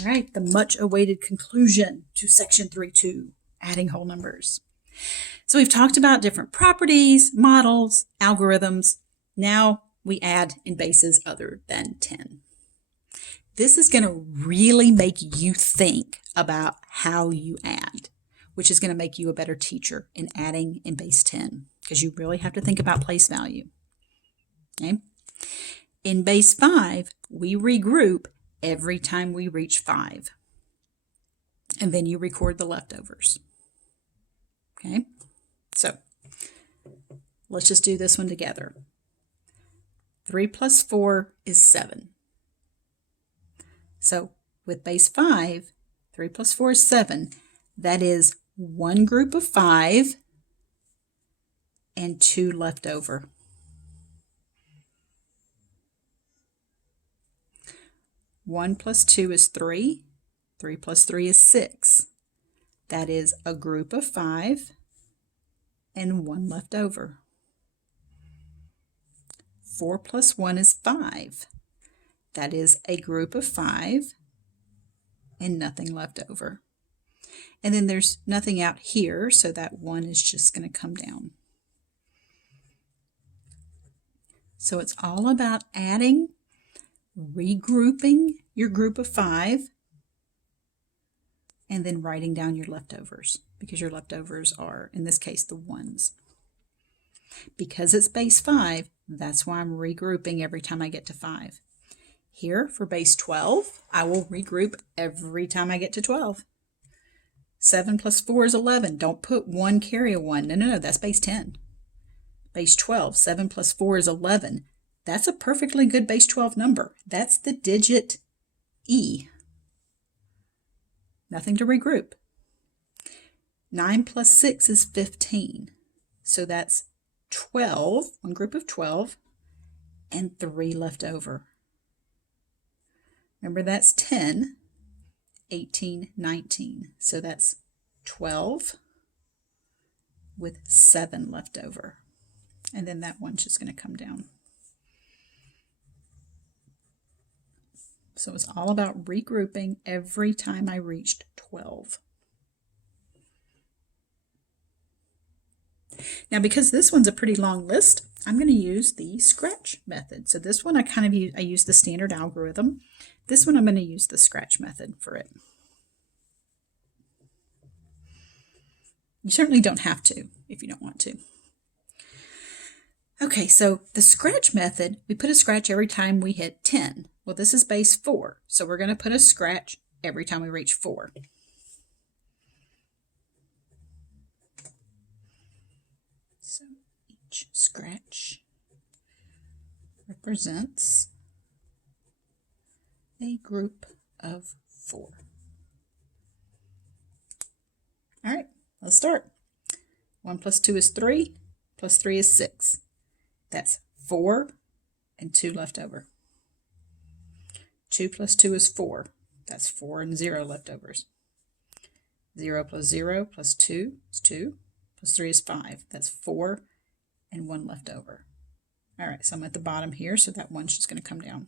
All right, the much awaited conclusion to section 3.2, adding whole numbers. So we've talked about different properties, models, algorithms. Now we add in bases other than 10. This is going to really make you think about how you add, which is going to make you a better teacher in adding in base 10, because you really have to think about place value. Okay? In base 5, we regroup every time we reach 5. And then you record the leftovers. Okay? So, let's just do this one together. 3 plus 4 is 7. So, with base 5, 3 plus 4 is 7. That is one group of 5 and 2 left over. One plus 2 is 3. 3 plus 3 is 6. That is a group of 5 and 1 left over. 4 plus 1 is 5. That is a group of 5 and nothing left over. And then there's nothing out here, so that 1 is just going to come down. So it's all about adding, regrouping your group of 5, and then writing down your leftovers, because your leftovers are, in this case, the 1s. Because it's base 5, that's why I'm regrouping every time I get to 5. Here, for base 12, I will regroup every time I get to 12. 7 plus 4 is 11. Don't put 1 carry a 1. No, that's base 10. Base 12, 7 plus 4 is 11. That's a perfectly good base 12 number. That's the digit E. Nothing to regroup. 9 plus 6 is 15. So that's 12, one group of 12, and 3 left over. Remember, that's 10, 18, 19. So that's 12 with 7 left over. And then that one's just going to come down. So it's all about regrouping every time I reached 12. Now, because this one's a pretty long list, I'm going to use the scratch method. So this one I use the standard algorithm. This one I'm going to use the scratch method for it. You certainly don't have to if you don't want to. Okay, so the scratch method, we put a scratch every time we hit 10. Well, this is base 4, so we're going to put a scratch every time we reach 4. So each scratch represents a group of 4. All right, let's start. 1 plus 2 is 3, plus 3 is 6. That's 4 and 2 left over. 2 plus 2 is 4. That's 4 and 0 leftovers. 0 plus 0 plus 2 is 2. Plus 3 is 5. That's 4 and 1 left over. All right, so I'm at the bottom here, so that one's just going to come down.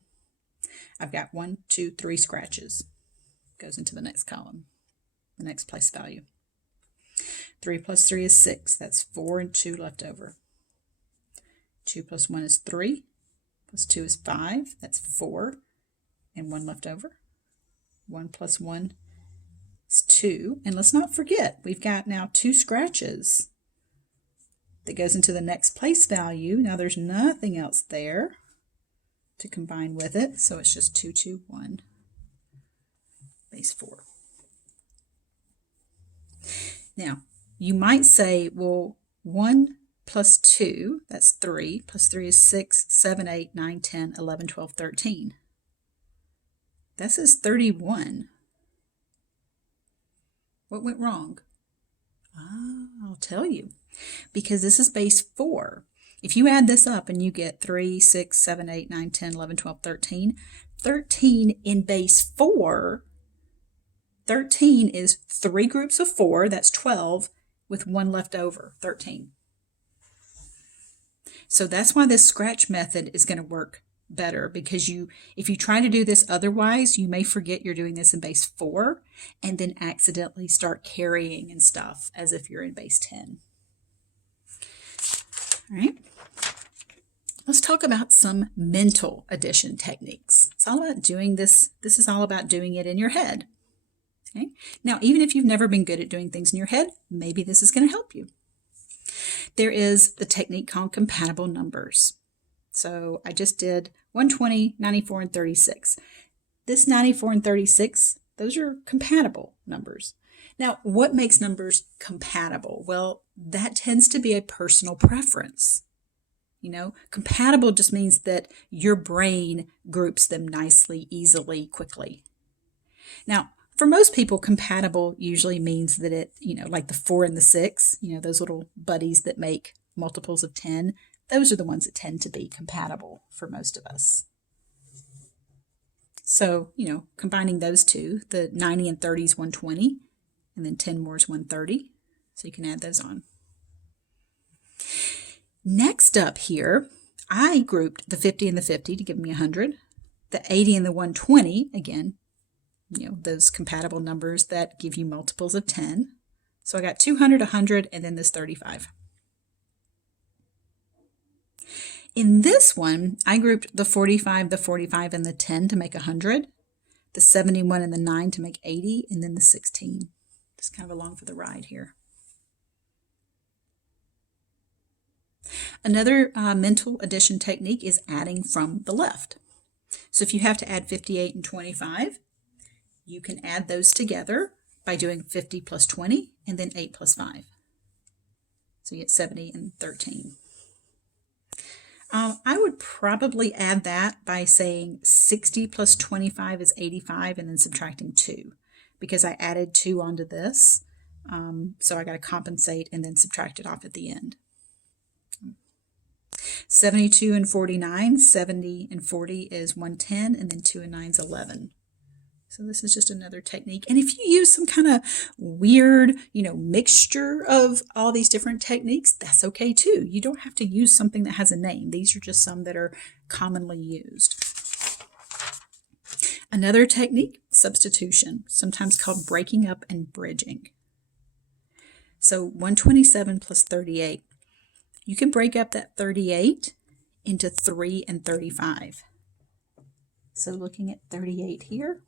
I've got 1, 2, 3 scratches. Goes into the next column, the next place value. 3 plus 3 is 6. That's 4 and 2 left over. 2 plus 1 is 3. Plus 2 is 5. That's 4 and 1 left over. 1 plus 1 is 2. And let's not forget, we've got now 2 scratches. That goes into the next place value. Now there's nothing else there to combine with it, so it's just 2, 2, 1, base 4. Now, you might say, well, 1 plus 2, that's 3, plus 3 is 6, 7, 8, 9, 10, 11, 12, 13. That says 31. What went wrong? I'll tell you. Because this is base 4. If you add this up and you get 3, 6, 7, 8, 9, 10, 11, 12, 13, 13 in base 4, 13 is 3 groups of 4, that's 12, with 1 left over, 13. So that's why this scratch method is going to work better, because if you try to do this otherwise, you may forget you're doing this in base 4 and then accidentally start carrying and stuff as if you're in base 10. All right. Let's talk about some mental addition techniques. It's all about doing this. This is all about doing it in your head. Okay. Now, even if you've never been good at doing things in your head, maybe this is going to help you. There is the technique called compatible numbers. So I just did 120, 94, and 36. This 94 and 36, those are compatible numbers. Now, what makes numbers compatible? Well, that tends to be a personal preference. You know, compatible just means that your brain groups them nicely, easily, quickly. Now, for most people, compatible usually means that it, like the 4 and the 6, those little buddies that make multiples of 10, those are the ones that tend to be compatible for most of us. So, combining those two, the 90 and 30 is 120, and then 10 more is 130. So you can add those on. Next up here, I grouped the 50 and the 50 to give me 100. The 80 and the 120, again, those compatible numbers that give you multiples of 10. So I got 200, 100, and then this 35. In this one, I grouped the 45, and the 10 to make 100, the 71 and the 9 to make 80, and then the 16. Just kind of along for the ride here. Another mental addition technique is adding from the left. So if you have to add 58 and 25, you can add those together by doing 50 plus 20 and then 8 plus 5. So you get 70 and 13. I would probably add that by saying 60 plus 25 is 85 and then subtracting 2, because I added 2 onto this. So I got to compensate and then subtract it off at the end. 72 and 49, 70 and 40 is 110, and then 2 and 9 is 11. So this is just another technique. And if you use some kind of weird, mixture of all these different techniques, that's okay too. You don't have to use something that has a name. These are just some that are commonly used. Another technique, substitution, sometimes called breaking up and bridging. So 127 plus 38. You can break up that 38 into 3 and 35. So looking at 38 here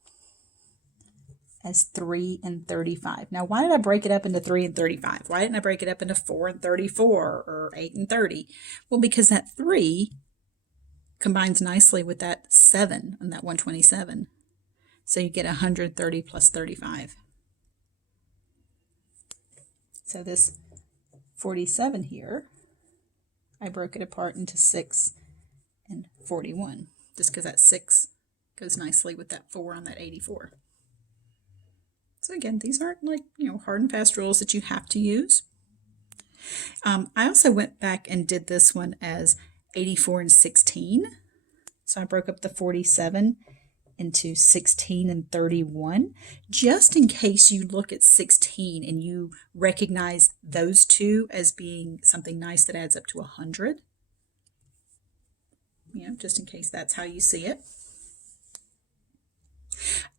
as 3 and 35. Now, why did I break it up into 3 and 35? Why didn't I break it up into 4 and 34 or 8 and 30? Well, because that 3 combines nicely with that 7 and that 127. So you get 130 plus 35. So this 47 here, I broke it apart into 6 and 41, just because that 6 goes nicely with that 4 on that 84. So again, these aren't like, hard and fast rules that you have to use. I also went back and did this one as 84 and 16. So I broke up the 47 into 16 and 31, just in case you look at 16 and you recognize those two as being something nice that adds up to 100. Just in case that's how you see it.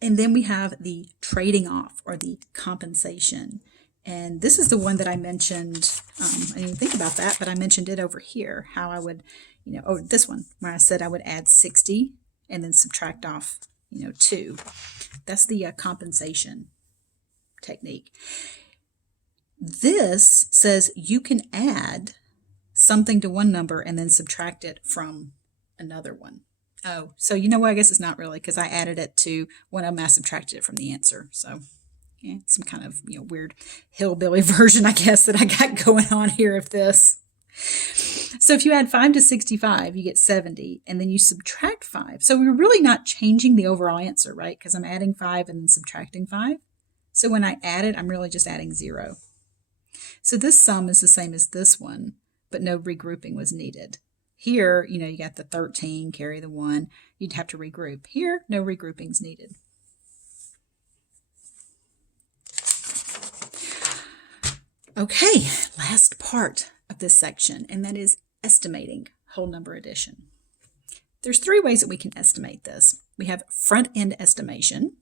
And then we have the trading off, or the compensation. And this is the one that I mentioned. I didn't think about that, but I mentioned it over here, how I would, this one, where I said I would add 60 and then subtract off, 2. That's the compensation technique. This says you can add something to one number and then subtract it from another one. Oh, so I guess it's not really, because I added it to one of them, I subtracted it from the answer. So yeah, some kind of weird hillbilly version, I guess, that I got going on here of this. So if you add 5 to 65, you get 70, and then you subtract 5. So we're really not changing the overall answer, right? Because I'm adding 5 and then subtracting 5. So when I add it, I'm really just adding 0. So this sum is the same as this one, but no regrouping was needed. Here, you got the 13, carry the 1. You'd have to regroup. Here, no regroupings needed. Okay, last part of this section, and that is estimating whole number addition. there's 3 ways that we can estimate this. We have front-end estimation,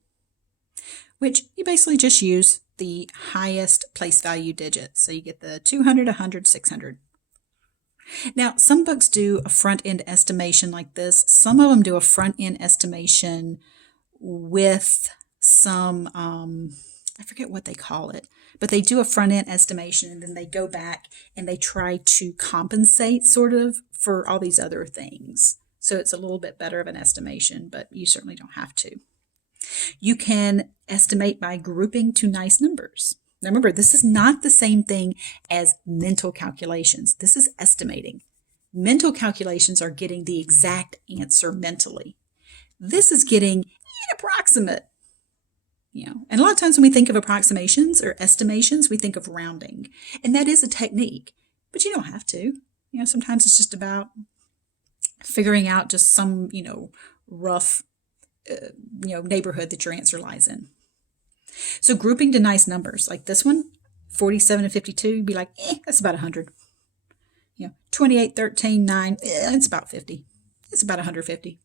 which you basically just use the highest place value digits. So you get the 200, 100, 600. Now, some books do a front-end estimation like this. Some of them do a front-end estimation with some, I forget what they call it, but they do a front-end estimation and then they go back and they try to compensate sort of for all these other things. So it's a little bit better of an estimation, but you certainly don't have to. You can estimate by grouping to nice numbers. Now remember, this is not the same thing as mental calculations. This is estimating. Mental calculations are getting the exact answer mentally. This is getting an approximate. And a lot of times when we think of approximations or estimations, we think of rounding. And that is a technique, but you don't have to. Sometimes it's just about figuring out just some, rough, neighborhood that your answer lies in. So grouping to nice numbers, like this one, 47 and 52, you'd be like, that's about 100. 28, 13, 9, it's about 50. It's about 150.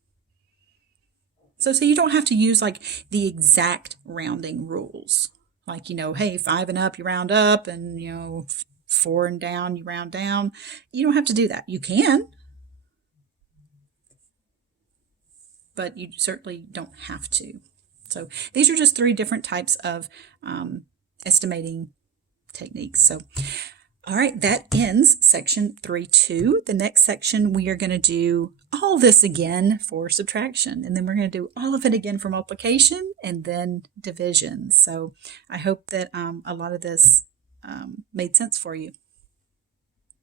So you don't have to use like the exact rounding rules. Like, hey, 5 and up, you round up, and, 4 and down, you round down. You don't have to do that. You can, but you certainly don't have to. So these are just 3 different types of estimating techniques. So, all right, that ends section 3.2. The next section, we are going to do all this again for subtraction, and then we're going to do all of it again for multiplication and then division. So I hope that a lot of this made sense for you.